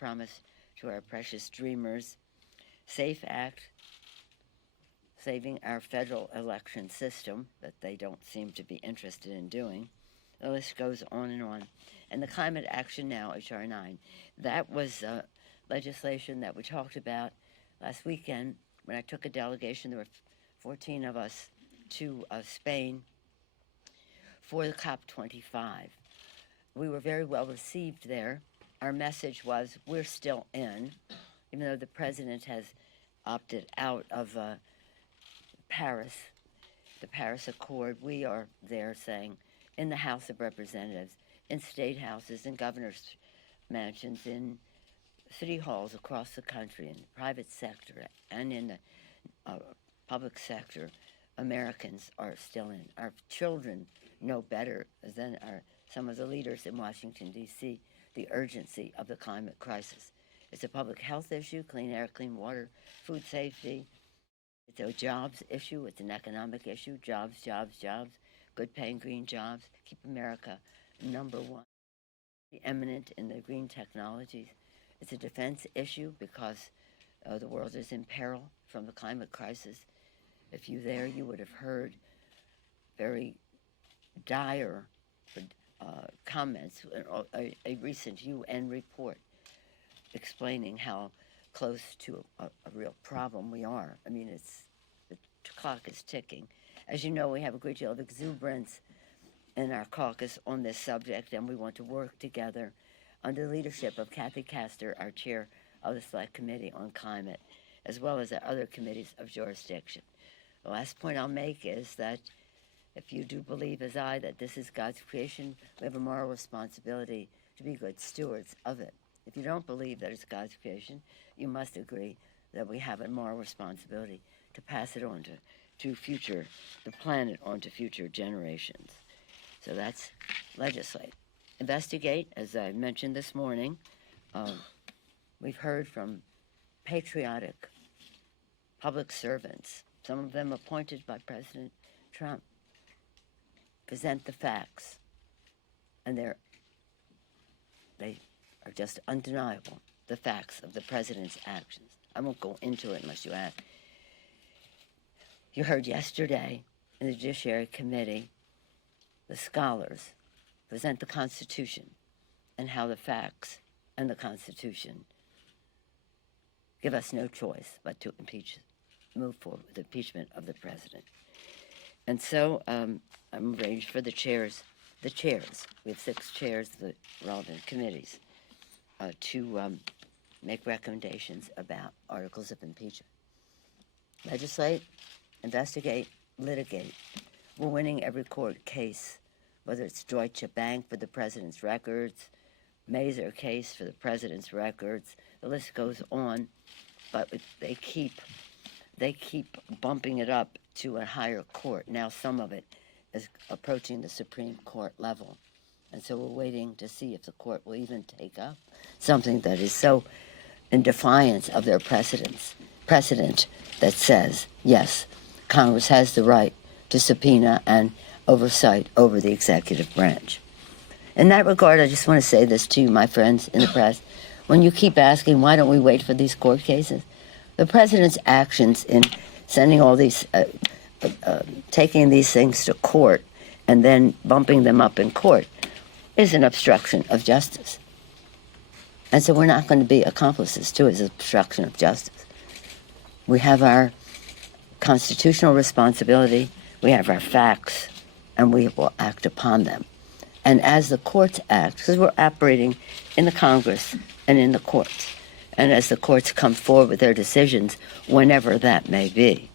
promise to our precious dreamers. SAFE Act, saving our federal election system that they don't seem to be interested in doing. The list goes on and on. And the Climate Action Now, H.R. 9, that was legislation that we talked about last weekend when I took a delegation. There were 14 of us to Spain for the COP25. We were very well received there. Our message was we're still in, even though the president has opted out of Paris, the Paris Accord. We are there saying in the House of Representatives, in state houses, in governor's mansions, in city halls across the country, in the private sector, and in the public sector, Americans are still in. Our children know better than some of the leaders in Washington, D.C., the urgency of the climate crisis. It's a public health issue, clean air, clean water, food safety. It's a jobs issue. It's an economic issue. Jobs, jobs, jobs. Good paying green jobs. Keep America number one. Eminent in the green technologies. It's a defense issue because the world is in peril from the climate crisis. If you there, you would have heard very dire comments, a recent UN report explaining how close to a real problem we are. I mean, the clock is ticking. As you know, we have a great deal of exuberance in our caucus on this subject, and we want to work together under the leadership of Kathy Castor, our chair of the Select Committee on Climate, as well as our other committees of jurisdiction. The last point I'll make is that if you do believe, as I, that this is God's creation, we have a moral responsibility to be good stewards of it. If you don't believe that it's God's creation, you must agree that we have a moral responsibility to pass it on to the planet on to future generations. So that's legislate. Investigate, as I mentioned this morning, we've heard from patriotic public servants, some of them appointed by President Trump, present the facts, and they are just undeniable, the facts of the president's actions. I won't go into it unless you ask. You heard yesterday in the Judiciary Committee, the scholars present the Constitution and how the facts and the Constitution give us no choice but to move forward with impeachment of the president. And so I'm arranged for the chairs. We have 6 chairs of the relevant committees to make recommendations about articles of impeachment. Legislate, investigate, litigate. We're winning every court case, whether it's Deutsche Bank for the president's records, Mazer case for the president's records. The list goes on, but they keep bumping it up to a higher court. Now some of it is approaching the Supreme Court level. And so we're waiting to see if the court will even take up something that is so in defiance of their precedent that says, yes, Congress has the right to subpoena and oversight over the executive branch. In that regard, I just want to say this to you, my friends in the press. When you keep asking, why don't we wait for these court cases? The president's actions in sending all these, taking these things to court and then bumping them up in court is an obstruction of justice. And so we're not going to be accomplices to his obstruction of justice. We have our constitutional responsibility, we have our facts, and we will act upon them. And as the courts act, because we're operating in the Congress and in the courts, and as the courts come forward with their decisions, whenever that may be,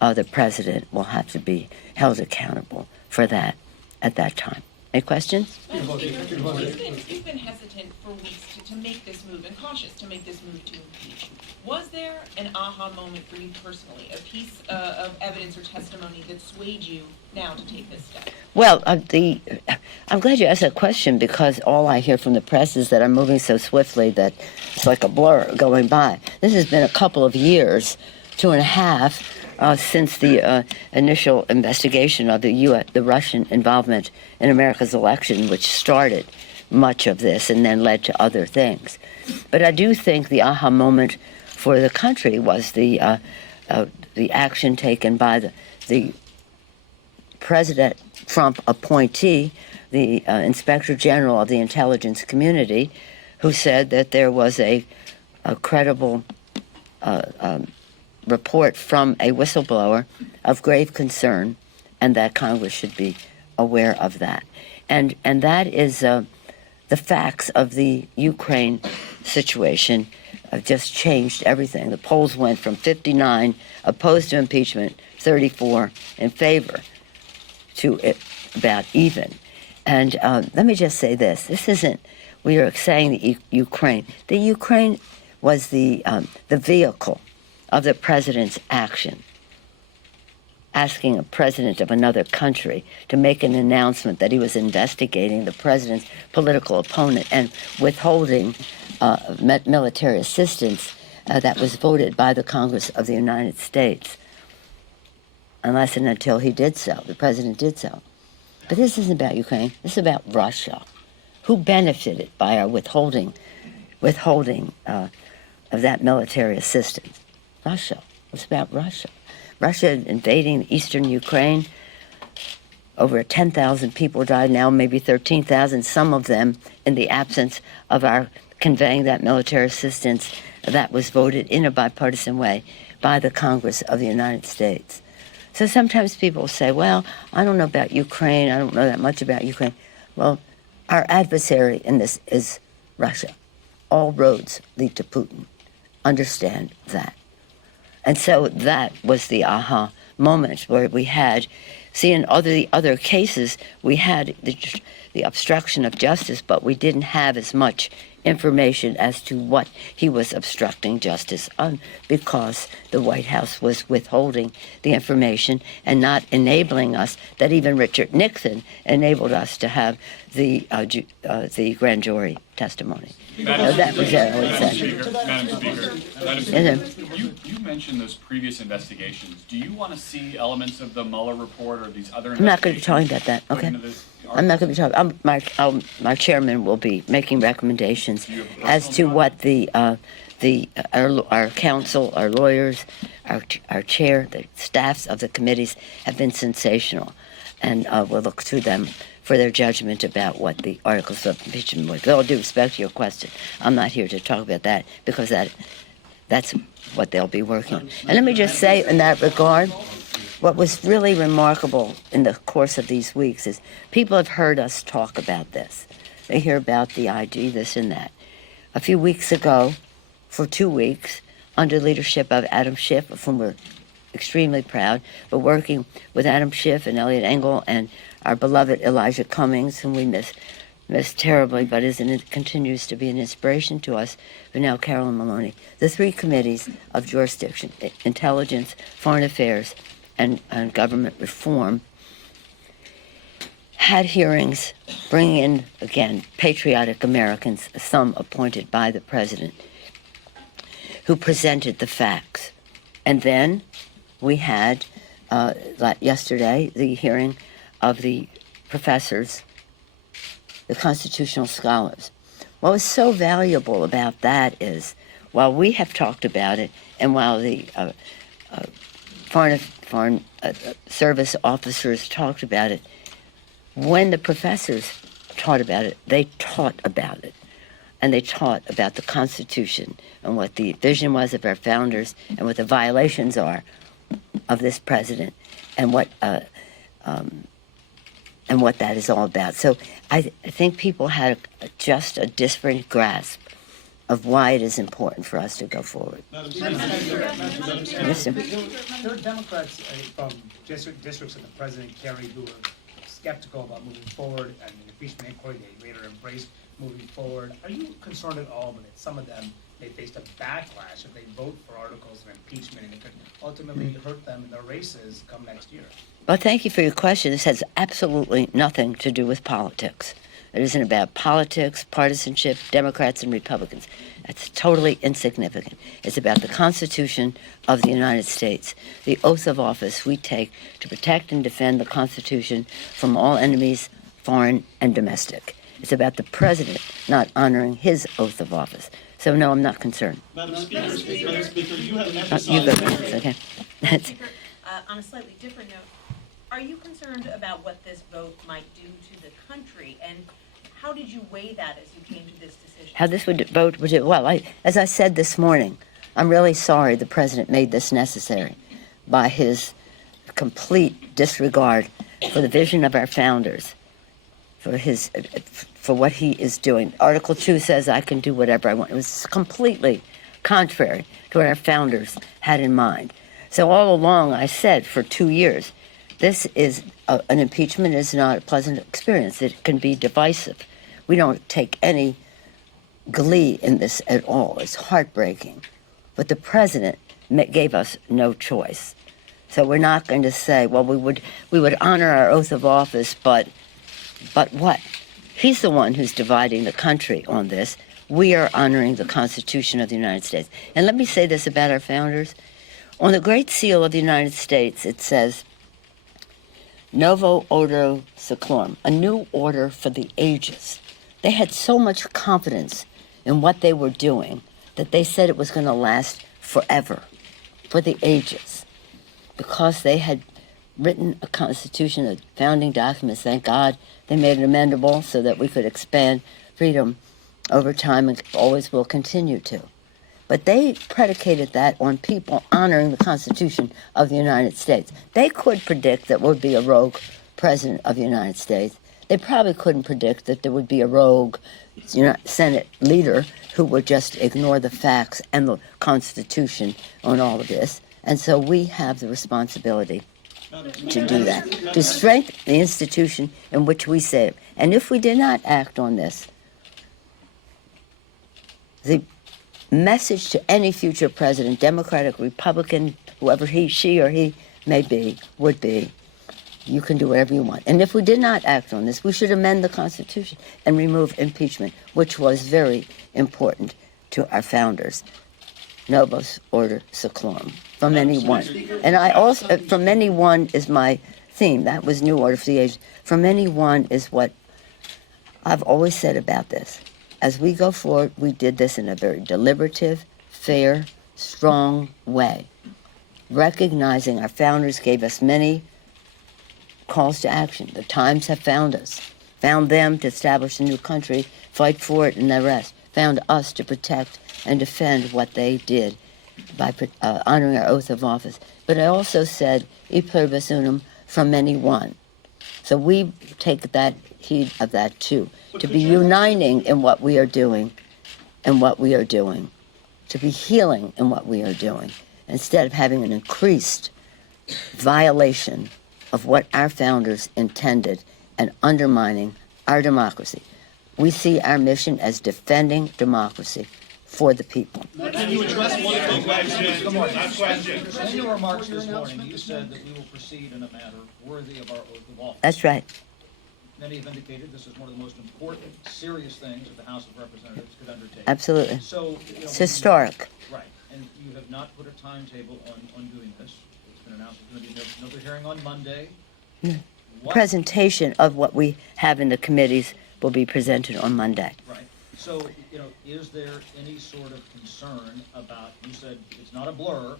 the president will have to be held accountable for that at that time. Any questions? You've been hesitant for weeks to make this move, and cautious to make this move to impeach. Was there an aha moment for you personally, a piece of evidence or testimony that swayed you now to take this step? Well, I'm glad you asked that question, because all I hear from the press is that I'm moving so swiftly that it's like a blur going by. This has been a couple of years, 2.5, since the initial investigation of the Russian involvement in America's election, which started much of this and then led to other things. But I do think the aha moment for the country was the action taken by the President Trump appointee, the Inspector General of the intelligence community, who said that there was a credible report from a whistleblower of grave concern, and that Congress should be aware of that. And that is the facts of the Ukraine situation just changed everything. The polls went from 59 opposed to impeachment, 34 in favor, to about even. And let me just say this: this isn't. We are saying the Ukraine. The Ukraine was the vehicle of the president's action, asking a president of another country to make an announcement that he was investigating the president's political opponent and withholding military assistance that was voted by the Congress of the United States, unless and until he did so, the president did so. But this isn't about Ukraine. This is about Russia, who benefited by our withholding of that military assistance. Russia. It's about Russia. Russia invading eastern Ukraine. Over 10,000 people died, now maybe 13,000, some of them in the absence of our conveying that military assistance that was voted in a bipartisan way by the Congress of the United States. So sometimes people say, well, I don't know about Ukraine, I don't know that much about Ukraine. Well, our adversary in this is Russia. All roads lead to Putin. Understand that. And so that was the aha moment where we had, see, in the other cases, we had the obstruction of justice, but we didn't have as much information as to what he was obstructing justice on, because the White House was withholding the information and not enabling us, that even Richard Nixon enabled us to have the grand jury testimony. That was it. Madam Speaker, you mentioned those previous investigations. Do you want to see elements of the Mueller report or these other investigations? I'm not going to be talking about that, okay? I'm not going to be talking. My chairman will be making recommendations as to what our counsel, our lawyers, our chair, the staffs of the committees have been sensational, and we'll look through them for their judgment about what the articles of impeachment were. With all due respect to your question, I'm not here to talk about that, because that's what they'll be working on. And let me just say in that regard, what was really remarkable in the course of these weeks is people have heard us talk about this. They hear about the IG, this and that. A few weeks ago, for 2 weeks, under leadership of Adam Schiff, of whom we're extremely proud, but working with Adam Schiff and Eliot Engel and our beloved Elijah Cummings, whom we miss terribly, but continues to be an inspiration to us, but now Carolyn Maloney. The 3 committees of jurisdiction, intelligence, foreign affairs, and government reform, had hearings bringing in, again, patriotic Americans, some appointed by the president, who presented the facts. And then we had, yesterday, the hearing of the professors, the constitutional scholars. What was so valuable about that is, while we have talked about it, and while the foreign service officers talked about it, when the professors taught about it, they taught about it. And they taught about the Constitution and what the vision was of our founders and what the violations are of this president and what that is all about. So I think people had just a disparate grasp of why it is important for us to go forward. Yes, sir. There are Democrats from districts that the president carried who are skeptical about moving forward, and the impeachment inquiry they later embraced moving forward. Are you concerned at all that some of them may face a backlash if they vote for articles of impeachment, and it could ultimately hurt them in their races come next year? Well, thank you for your question. This has absolutely nothing to do with politics. It isn't about politics, partisanship, Democrats and Republicans. That's totally insignificant. It's about the Constitution of the United States, the oath of office we take to protect and defend the Constitution from all enemies, foreign and domestic. It's about the president not honoring his oath of office. So no, I'm not concerned. Madam Speaker, you have You emphasized. go first, okay? That's, Speaker, on a slightly different note, are you concerned about what this vote might do to the country? And how did you weigh that as you came to this decision? how this would do, well, as I said this morning, I'm really sorry the president made this necessary by his complete disregard for the vision of our founders, for what he is doing. Article 2 says I can do whatever I want. It was completely contrary to what our founders had in mind. So all along I said for 2 years, this is an impeachment is not a pleasant experience. It can be divisive. We don't take any glee in this at all. It's heartbreaking. But the president gave us no choice. So we're not going to say, well, we would honor our oath of office, but what? He's the one who's dividing the country on this. We are honoring the Constitution of the United States. And let me say this about our founders. On the Great Seal of the United States, it says, Novo Ordo Seclorum, a new order for the ages. They had so much confidence in what they were doing that they said it was going to last forever, for the ages, because they had written a constitution, a founding documents. Thank God they made it amendable so that we could expand freedom over time and always will continue to. But they predicated that on people honoring the Constitution of the United States. They could predict that there would be a rogue president of the United States. They probably couldn't predict that there would be a rogue Senate leader who would just ignore the facts and the Constitution on all of this. And so we have the responsibility to do that, to strengthen the institution in which we save. And if we did not act on this, the message to any future president, Democratic, Republican, whoever she or he may be, would be, you can do whatever you want. And if we did not act on this, we should amend the Constitution and remove impeachment, which was very important to our founders. Novus Order Seclorum, from anyone. And I also, from anyone is my theme. That was New Order for the Age. From anyone is what I've always said about this. As we go forward, we did this in a very deliberative, fair, strong way, recognizing our founders gave us many calls to action. The times have found us, found them to establish a new country, fight for it, and the rest, found us to protect and defend what they did by honoring our oath of office. But I also said, e pluribus unum, from many one. So we take that heed of that too, to be uniting in what we are doing and what we are doing, to be healing in what we are doing, instead of having an increased violation of what our founders intended and undermining our democracy. We see our mission as defending democracy for the people. Can you address one thing? Good morning. In your remarks this morning, you said that we will proceed in a manner worthy of our oath of office. That's right. Many have indicated this is one of the most important, serious things that the House of Representatives could undertake. Absolutely. So, It's historic. Right, and you have not put a timetable on doing this. It's been announced there's going to be another hearing on Monday. What- Presentation of what we have in the committees will be presented on Monday. Right. So, is there any sort of concern about, you said it's not a blur,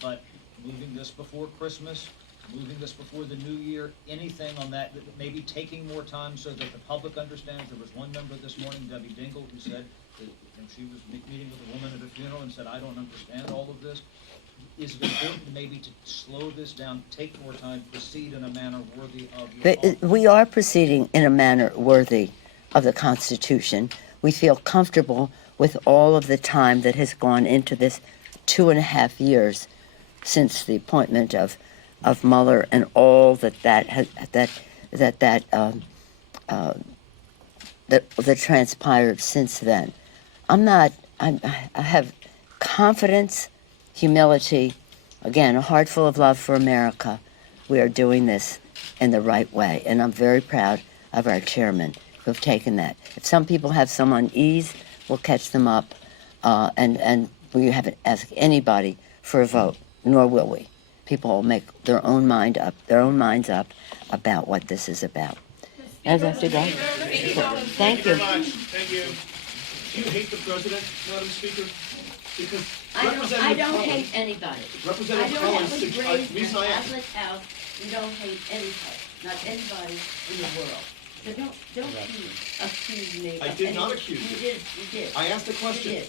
but moving this before Christmas, moving this before the new year, anything on that maybe taking more time so that the public understands? There was one member this morning, Debbie Dingle, who said that she was meeting with a woman at a funeral and said, I don't understand all of this. Is it important maybe to slow this down, take more time, proceed in a manner worthy of your office? We are proceeding in a manner worthy of the Constitution. We feel comfortable with all of the time that has gone into this 2.5 years since the appointment of Mueller and all that transpired since then. I have confidence, humility, again, a heart full of love for America. We are doing this in the right way, and I'm very proud of our chairman who have taken that. If some people have some unease, we'll catch them up, and we haven't asked anybody for a vote, nor will we. People will make their own minds up about what this is about. As I have to go. Thank you. Thank you. Do you hate the president, Madam Speaker? Because I Representative don't Collins, hate anybody. Representative Collins, I was the raised in reason a I Catholic house. You don't hate anybody, not anybody in the world. So don't accuse me. I of did any- not accuse you. You did. I asked a You question. did.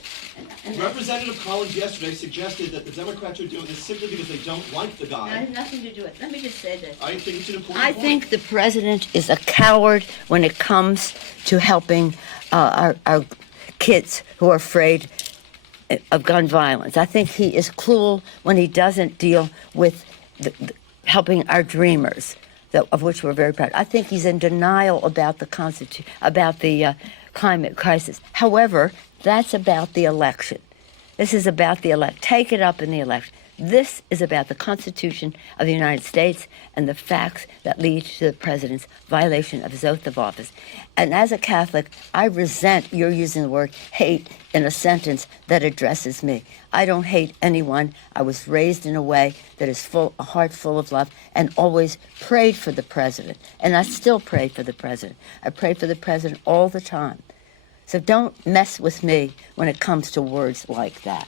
And Representative Collins yesterday suggested that the Democrats are doing this simply because they don't like the I guy. have nothing to do with it. Let me just say this. I think it's an important I point. think the president is a coward when it comes to helping our kids who are afraid of gun violence. I think he is cruel when he doesn't deal with helping our dreamers, of which we're very proud. I think he's in denial about the climate crisis. However, that's about the election. This is about the elect. Take it up in the election. This is about the Constitution of the United States and the facts that lead to the president's violation of his oath of office. And as a Catholic, I resent your using the word hate in a sentence that addresses me. I don't hate anyone. I was raised in a way that is a heart full of love, and always prayed for the president. And I still pray for the president. I pray for the president all the time. So don't mess with me when it comes to words like that.